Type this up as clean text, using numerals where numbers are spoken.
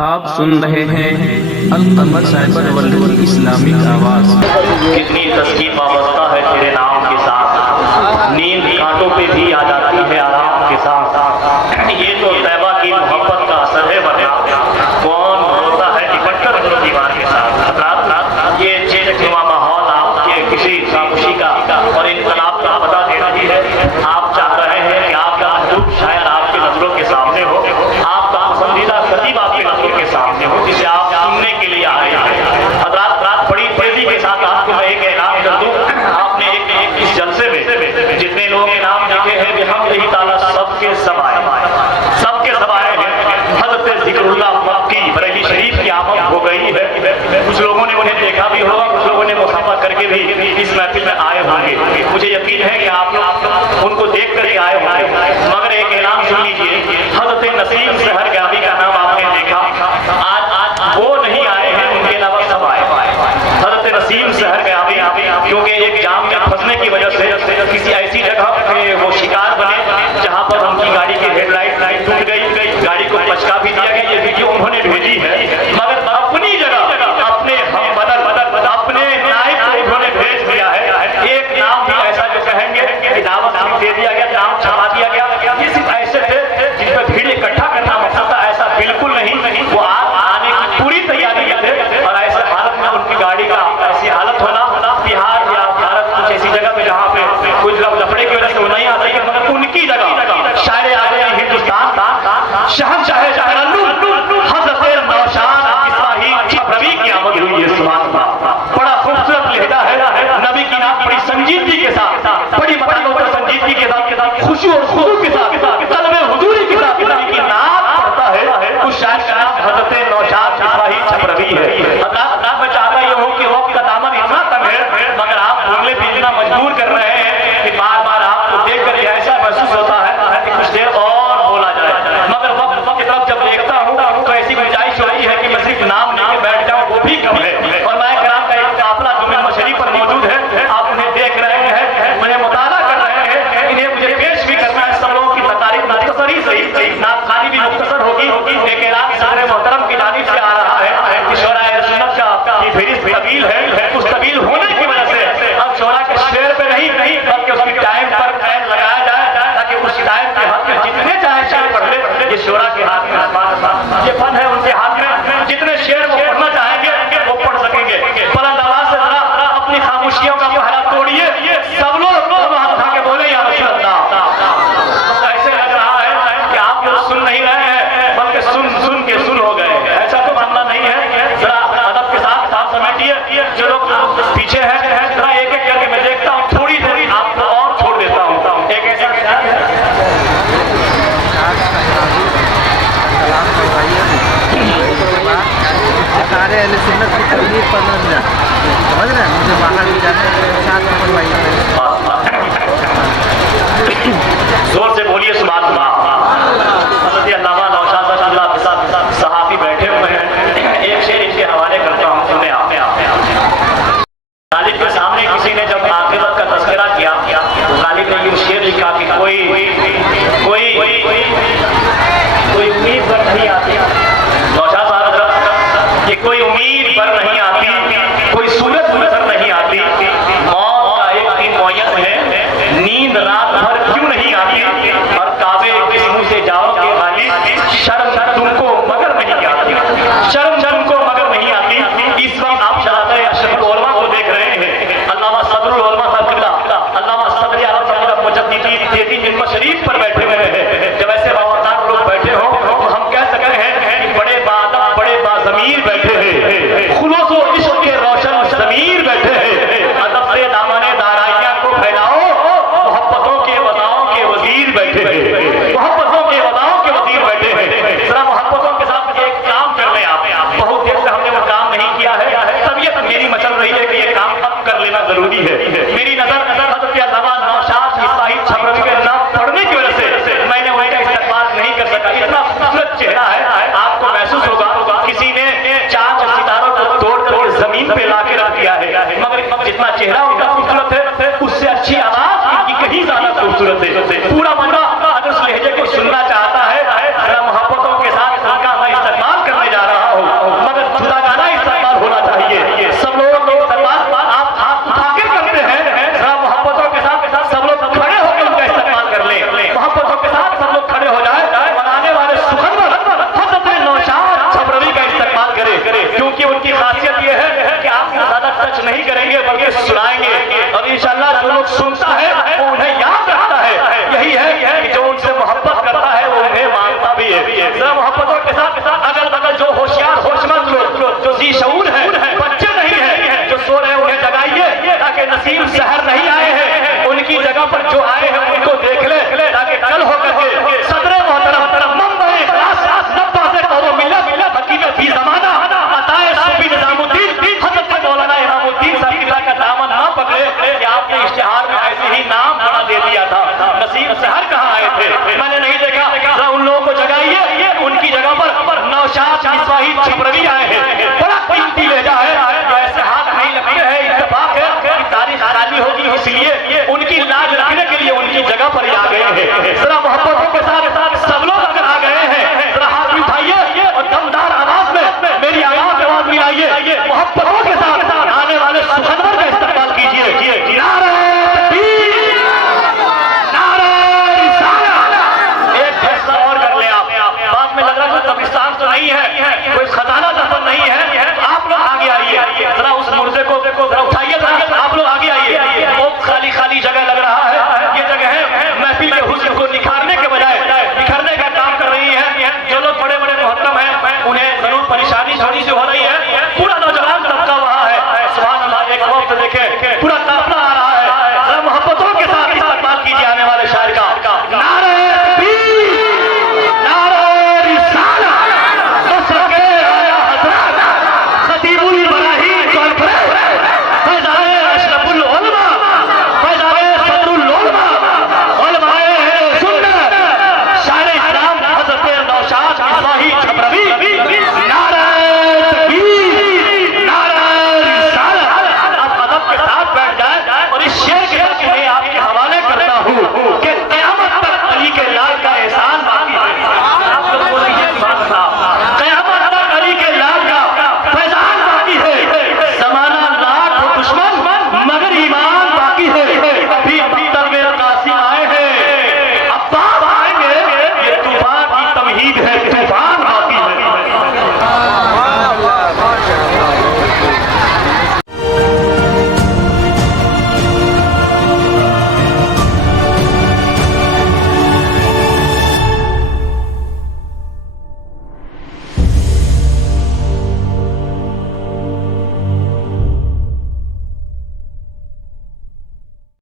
आप सुन रहे हैं अल-कमर साइबर वर्ल्ड की इस्लामिक आवाज़। कितनी तस्कीन वाबस्ता है तेरे नाम के साथ, नींद कांटों पे भी आ जाती है आराम के साथ। ये तो तैबा की मोहब्बत का असर है, वरना कौन रोता है निपट कर अपने दीवार के साथ। ये चेतनुमा माहौल आपके किसी खामोशी का और इनकलाब का पता देना ही है। आप चाह रहे हैं कि आपका महबूब शायर आपकी नजरों के सामने हो, आपका पसंदीदा खतीब आपकी नजरों के सामने हो, जिसे आप सुनने के लिए आए हैं। रात बड़ी तेजी के साथ आपको मैं एक ऐलान कर दूं, आपने एक इस जलसे में जितने लोगों के नाम लिखे हैं कि हम यही ताला सबके सब आए हैं। हज़रत ज़िक्रुल्लाह मक्की बरेली शरीफ की आमद हो गई है। कुछ लोगों ने उन्हें देखा भी होगा, कुछ लोगों ने मुसाफा करके भी इस महफिल में आए होंगे। मुझे यकीन है कि आप लोग उनको देख करके आए होंगे, मगर एक ऐलान सुन लीजिए। हज़रत नसीम सहरगामी का नाम आपने देखा, आज वो नहीं आए हैं, उनके अलावा सब आए। हज़रत नसीम सहरगामी क्योंकि एक जाम में फंसने की वजह से किसी ऐसी जगह पे वो शिकार बने जहाँ पर उनकी गाड़ी की हेडलाइट टूट गई, गाड़ी को पचका भी दिया गया। ये वीडियो उन्होंने भेजी है, मगर अपनी जगह अपने अपने नायक को उन्होंने भेज दिया है। एक नाम भी ऐसा जो कहेंगे कि दावत दे दिया गया, नाम छपा दिया गया। ये सिर्फ ऐसे थे जिन पर भीड़ इकट्ठा करना मकसद था, ऐसा बिल्कुल नहीं। वो आने की पूरी तैयारी में थे और ऐसे हालत में उनकी गाड़ी का ऐसी हालत होना, बिहार या भारत कुछ ऐसी जगह पे जहाँ पे कुछ लफड़े की वजह से वो नहीं आ सके, मगर उनकी जगह शायरे आगे हिंदुस्तान शहंशाह हज़रत नौशाद इस्माइल छबरवी की आमद हुई है। बड़ा खूबसूरत लहजा है, नबी की नाम बड़ी संजीदगी के साथ, बड़ी मकानों पर संजीदगी के साथ, खुशू और खुशू के साथ, कलमे हुजूरी के साथ नबी की नाम पढ़ता है। उस शायर का नाम हज़रत नौशाद इस्माइल छबरवी है। मैं चाहता ये हूँ कि वक्त का दामन इतना तंग है, मगर आप बोलने भी इतना मजबूर कर रहे हैं कि बार बार आपको देख कर ऐसा महसूस होता है कि कुछ देर और बोला जाए, मगर वक्त की तरफ जब देखता हूँ तो ऐसी गुंजाइश होती है कि मैं सिर्फ नाम लेके बैठ जाऊँ, वो भी कम है। और मैं कराम का एक काफिला जुम्मे मशरी पर मौजूद है, आप उन्हें देख रहे हैं, मुझे मुताला कर रहे हैं, इन्हें मुझे पेश भी करना है। सब लोगों की तारीफ मुख्तसर ही सही, नाम खानी भी मुख्तसर होगी। एक ऐलान सारे मोहतरम की जानिब से आ रहा है कि शोराए सुन्नत का ये फेरिस्त तवील है। उस तवील होने की वजह से अब शोरा के शेर पे नहीं बल्कि उसकी टाइम पर टाइम लगाया जाए, ताकि उस टाइम के हाथ में जितने चाहे शेर पढ़ ले। ये शोरा के हाथ में ये फन है, उनके हाथ में जितने शेर वो पढ़ना चाहेंगे वो पढ़ सकेंगे। बुलंद आवाज से जरा अपनी खामोशियों का पहरा तोड़िए, सब लोग हाथ उठा के बोले या रसूल अल्लाह। ऐसे लग रहा है कि आप लोग सुन नहीं रहे हैं, बल्कि सुन के सुन हो गए। ऐसा तो मानना नहीं है। जरा अदब के साथ समेटिए, जो लोग पीछे हैं जरा एक एक करके मैं देखता हूँ, थोड़ी देर आपको और छोड़ देता हूँ। एक ऐसा सारे अहले सुन्नत की तबलीग पढ़ना समझ रहे हैं, मुझे बाहर भी जाने साथ में पढ़वाइए। जोर से बोलिए सुभान अल्लाह। हज़रत अल्लामा नौशाद सहाफ़ी बैठे हुए हैं, एक शेर इनके हवाले करता हूँ, सुने आप। गालिब के सामने किसी ने जब आखिरत का तज़किरा किया तो गालिब ने ये शेर लिखा कि कोई उम्मीद पर नहीं आती। नौशाद साहब, ये कोई उम्मीद पर नहीं आती, कोई सूरत नजर नहीं आती, मौत का एक दिन मुअय्यन है, नींद रात भर क्यों नहीं आती, और काबे किस मुंह से जाओगे गालिब, शर्म तुमको मगर नहीं आती, शर्म तुमको मगर नहीं आती। इस वक्त आप शहादत अशरफ उलमा को देख रहे हैं, अल्लामा सदरुल उलमा साहब अल्लामा सदर आलम साहब मुजद्दिदी तेजी जिन शरीफ पर बैठे हुए हैं। जब ऐसे बावदार लोग बैठे हो तो हम कह सकते हैं कि बड़े बादब बड़े बाज़मीर बैठे हैं, खुलूस और इश्क के रोशन ज़मीर बैठे हैं। अदब से दामने दाराइयाँ को फैलाओ, मोहब्बतों के वज़ाओं के वज़ीर बैठे हैं, मोहब्बतों के वज़ाओं के वज़ीर बैठे हैं। जरा मोहब्बतों के साथ मुझे एक काम कर लें आप, बहुत देर से हमने वो काम नहीं किया है, तबीयत मेरी मचल रही है कि ये काम अब कर लेना जरूरी है। मेरी नजर हज़रत अल्लामा नौशाद इस्माइल छबरवी के नाम पढ़ने की वजह से मैंने उनका इस्तेमाल नहीं कर सका। इतना खूबसूरत चेहरा है, आपको महसूस होगा किसी ने चांद और सितारों को तोड़ जमीन पे ला के रख दिया है, मगर जितना चेहरा उनका खूबसूरत है उससे अच्छी आवाज इनकी कहीं ज्यादा खूबसूरत है। पूरा मजमा अगर छपरवी आए हैं, बड़ा कीमती लहजा है, ऐसे हाथ नहीं लगते हैं। इत्तेफाक है कि तारीख खाली होगी, इसलिए उनकी लाज रखने के लिए उनकी जगह